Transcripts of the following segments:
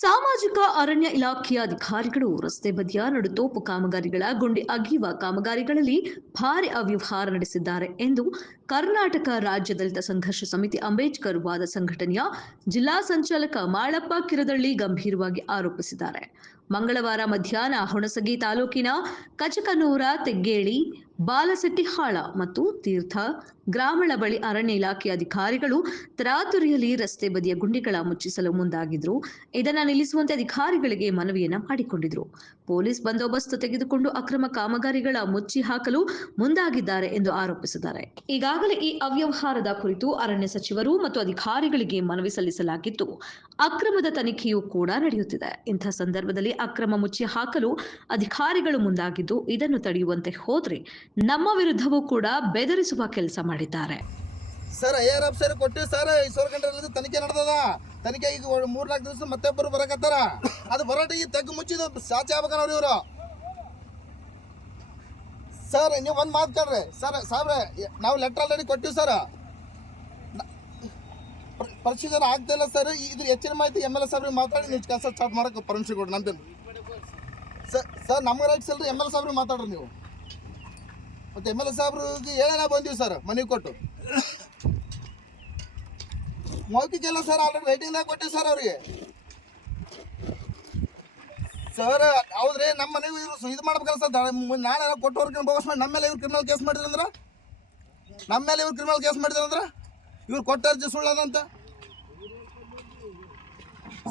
ಸಾಮಾಜಿಕ ಅರಣ್ಯ ಇಲಾಖೆಯ ಅಧಿಕಾರಿಗಳು ರಸ್ತೆ ಬದಿಯ ನಡುತೋಪು ಕಾಮಗಾರಿಗಳ ಗುಂಡಿ ಅಗೆಯುವ ಕಾಮಗಾರಿಗಳಲ್ಲಿ ಭಾರಿ ಅವ್ಯವಹಾರ ನಡೆಸಿದ್ದಾರೆ ಎಂದು ಕರ್ನಾಟಕ ರಾಜ್ಯ ದಲಿತ ಸಂಘರ್ಷ ಸಮಿತಿ ಅಂಬೇಡ್ಕರ್ ವಾದ ಸಂಘಟನೆಯ ಜಿಲ್ಲಾ ಸಂಚಾಲಕ ಮಾಳಪ್ಪ ಕಿರದಳ್ಳಿ ಗಂಭೀರವಾಗಿ ಆರೋಪಿಸಿದ್ದಾರೆ. ಮಂಗಳವಾರ ಮಧ್ಯಾಹ್ನ ಹುಣಸಗಿ ತಾಲೂಕಿನ ಕಚಕನೂರ, ತೆಗ್ಗೇಳಿ, ಬಾಲಸೆಟ್ಟಿಹಾಳ ಮತ್ತು ತೀರ್ಥ ಗ್ರಾಮಗಳ ಬಳಿ ಅರಣ್ಯ ಇಲಾಖೆ ಅಧಿಕಾರಿಗಳು ತರಾತುರಿಯಲ್ಲಿ ರಸ್ತೆ ಬದಿಯ ಗುಂಡಿಗಳ ಮುಚ್ಚಿಸಲು ಮುಂದಾಗಿದ್ರು. ಇದನ್ನು ನಿಲ್ಲಿಸುವಂತೆ ಅಧಿಕಾರಿಗಳಿಗೆ ಮನವಿಯನ್ನ ಮಾಡಿಕೊಂಡಿದ್ರು. ಪೊಲೀಸ್ ಬಂದೋಬಸ್ತ್ ತೆಗೆದುಕೊಂಡು ಅಕ್ರಮ ಕಾಮಗಾರಿಗಳ ಮುಚ್ಚಿ ಹಾಕಲು ಮುಂದಾಗಿದ್ದಾರೆ ಎಂದು ಆರೋಪಿಸಿದ್ದಾರೆ. ಈಗಾಗಲೇ ಈ ಅವ್ಯವಹಾರದ ಕುರಿತು ಅರಣ್ಯ ಸಚಿವರು ಮತ್ತು ಅಧಿಕಾರಿಗಳಿಗೆ ಮನವಿ ಸಲ್ಲಿಸಲಾಗಿದ್ದು, ಅಕ್ರಮದ ತನಿಖೆಯೂ ಕೂಡ ನಡೆಯುತ್ತಿದೆ. ಇಂಥ ಸಂದರ್ಭದಲ್ಲಿ ಅಕ್ರಮ ಮುಚ್ಚಿ ಹಾಕಲು ಅಧಿಕಾರಿಗಳು ಮುಂದಾಗಿದ್ದು, ಇದನ್ನು ತಡೆಯುವಂತೆ ಹೋದ್ರೆ ನಮ್ಮ ವಿರುದ್ಧವೂ ಕೂಡ ಬೆದರಿಸುವ ಕೆಲಸ ಮಾಡಿದ್ದಾರೆ. ಸರ್ ಐಆರ್ ಆಫೀಸರ್ ಕೊಟ್ಟಿವಿ ಸರ್. ಈಶ್ವರ ಗಂಟೆ ತನಿಖೆ ನಡೆದದ. ತನಿಖೆ ಈಗ 3-4 ದಿವಸ ಮತ್ತೊಬ್ಬರು ಬರಕತ್ತಾರ. ಅದು ಬರೋಟಿಗೆ ತೆಗ್ಗು ಮುಚ್ಚಿದ್ದು ಸಾಚಿ ಆಗ್ಬೇಕವ್ರು ಇವರು. ಸರ್ ನೀವು ಒಂದು ಮಾತು ಕೇಳ್ರಿ ಸರ್. ಸಾಬ್ರೆ ನಾವು ಲೆಟರ್ ಆಲ್ರೆಡಿ ಕೊಟ್ಟಿವಿ ಸರ್. ಪರಿಶೀಲನೆ ಆಗ್ತಿಲ್ಲ ಸರ್. ಇದ್ರ ಹೆಚ್ಚಿನ ಮಾಹಿತಿ MLA ಸಾಬ್ರಿಗೆ ಮಾತಾಡಿ ನೀವು ಕೆಲಸ ಸ್ಟಾರ್ಟ್ ಮಾಡೋಕೆ ಪರ್ಮಿಷನ್ ಕೊಡಿ. ನಂತೇನು ಸರ್ ನಮ್ಗೆ ರೈಟ್ಸ್ ಇಲ್ರಿ. MLA ಸಾಬ್ರಿಗೆ ಮಾತಾಡ್ರಿ ನೀವು. ಮತ್ತು MLA ಸಾಬ್ರಿಗೆ ಹೇಳೇನ ಬಂದೀವಿ ಸರ್ ಮನೆಗೆ ಕೊಟ್ಟು. ಮೌಖಿಕೆಲ್ಲ ಸರ್ ಆಲ್ರೆಡಿ ರೈಟಿಂಗ್ದಾಗ ಕೊಟ್ಟಿವಿ ಸರ್ ಅವ್ರಿಗೆ. ಸರ್ ಹೌದ್ರಿ, ನಮ್ಮ ಮನೆಗೆ ಇವರು ಇದು ಮಾಡ್ಬೇಕಲ್ಲ ಸರ್. ನಾಳೆ ಕೊಟ್ಟವ್ರಿಗೆ ಬೋಗಸ್ ಮಾಡಿ ನಮ್ಮ ಮೇಲೆ ಇವ್ರು ಕ್ರಿಮಿನಲ್ ಕೇಸ್ ಮಾಡಿದ್ರಂದ್ರೆ ಇವ್ರು ಕೊಟ್ಟ ಅರ್ಜಿ ಸುಳ್ಳದಂತ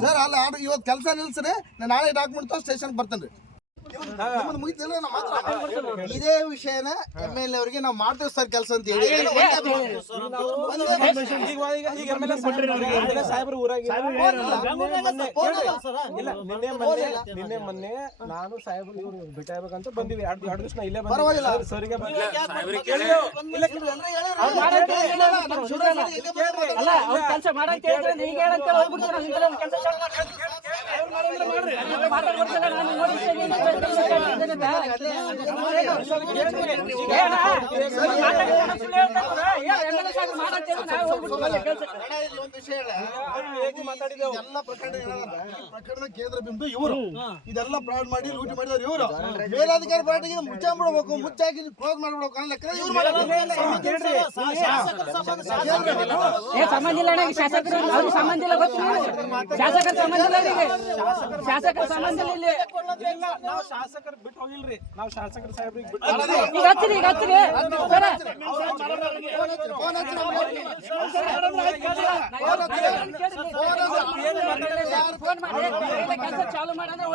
ಸರ್. ಅಲ್ಲ ಆರ್ಡ್ರ್ ಇವತ್ತು ಕೆಲಸ ನಿಲ್ಸ್ರಿ. ನಾನು ನಾಳೆ ಡಾಕ್ಯುಮೆಂಟ್ ತಗೊಂಡು ಸ್ಟೇಷನ್ಗೆ ಬರ್ತೇನೆ ರೀ. ಇದೇ ವಿಷಯನ MLA ಅವರಿಗೆ ನಾವು ಮಾಡ್ತೇವೆ ಸರ್ ಕೆಲಸ ಅಂತ ಹೇಳಿ ನಿನ್ನೆ ಮೊನ್ನೆ ನಾನು ಸಾಹೇಬ್ರು ಇವ್ರು ಭೇಟಿ ಆಗ್ಬೇಕಂತ ಬಂದಿವಿ. 2 ದಿವಸ ಇಲ್ಲೇ ಸರಿಗೆ ಪ್ರಕರಣ ಕೇಂದ್ರ ಬಿಂದು ಇವರು. ಇದೆಲ್ಲ ಫ್ರಾಡ್ ಮಾಡಿ ಲೂಟಿ ಮಾಡಿದವ್ರು ಇವರು. ಮೇಲಾಧಿಕಾರಿ ಪಾರ್ಟಿಗೆ ಮುಚ್ಚಾಕ್ಬಿಡ್ಬೇಕು, ಮುಚ್ಚಾಕಿ ಕ್ಲೋಸ್ ಮಾಡ್ಬಿಡ್ಬೇಕು ಅನ್ನೋ ಲೆಕ್ಕ ಇವ್ರು ಶಾಸಕರು ಬಿಟ್ಟು ಹೋಗಿಲ್ರಿ. ನಾವು ಶಾಸಕರ ಸಾಹೇಬ್ರಿಗೆ ಚಾಲು ಮಾಡಂದ್ರೆ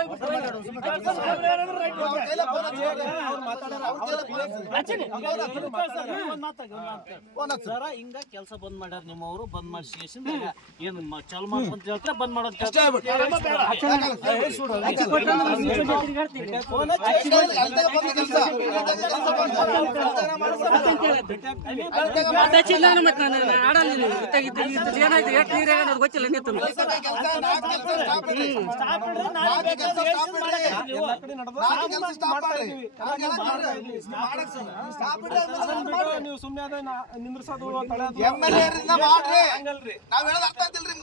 ಹಿಂಗ ಕೆಲಸ ಬಂದ್ ಮಾಡ್ಯಾರ. ನಿಮ್ಮವರು ಬಂದ್ ಮಾಡಿ ಸ್ಟೇಷನ್ ಏನು ಚಾಲು ಮಾಡ್ಕೊಂತ ಹೇಳ್ತಾರೆ, ಬಂದ್ ಮಾಡೋದು ಗೊತ್ತಿಲ್ಲ. ನೀವು ಸುಮ್ಮನೆ ನಿಂದ್ರಿಸೋದು MLA ಮಾಡ್ರಿ. ನಾವ್ ಹೇಳೋದು ಅರ್ಥ ಆಗ್ತಿಲ್ರಿ.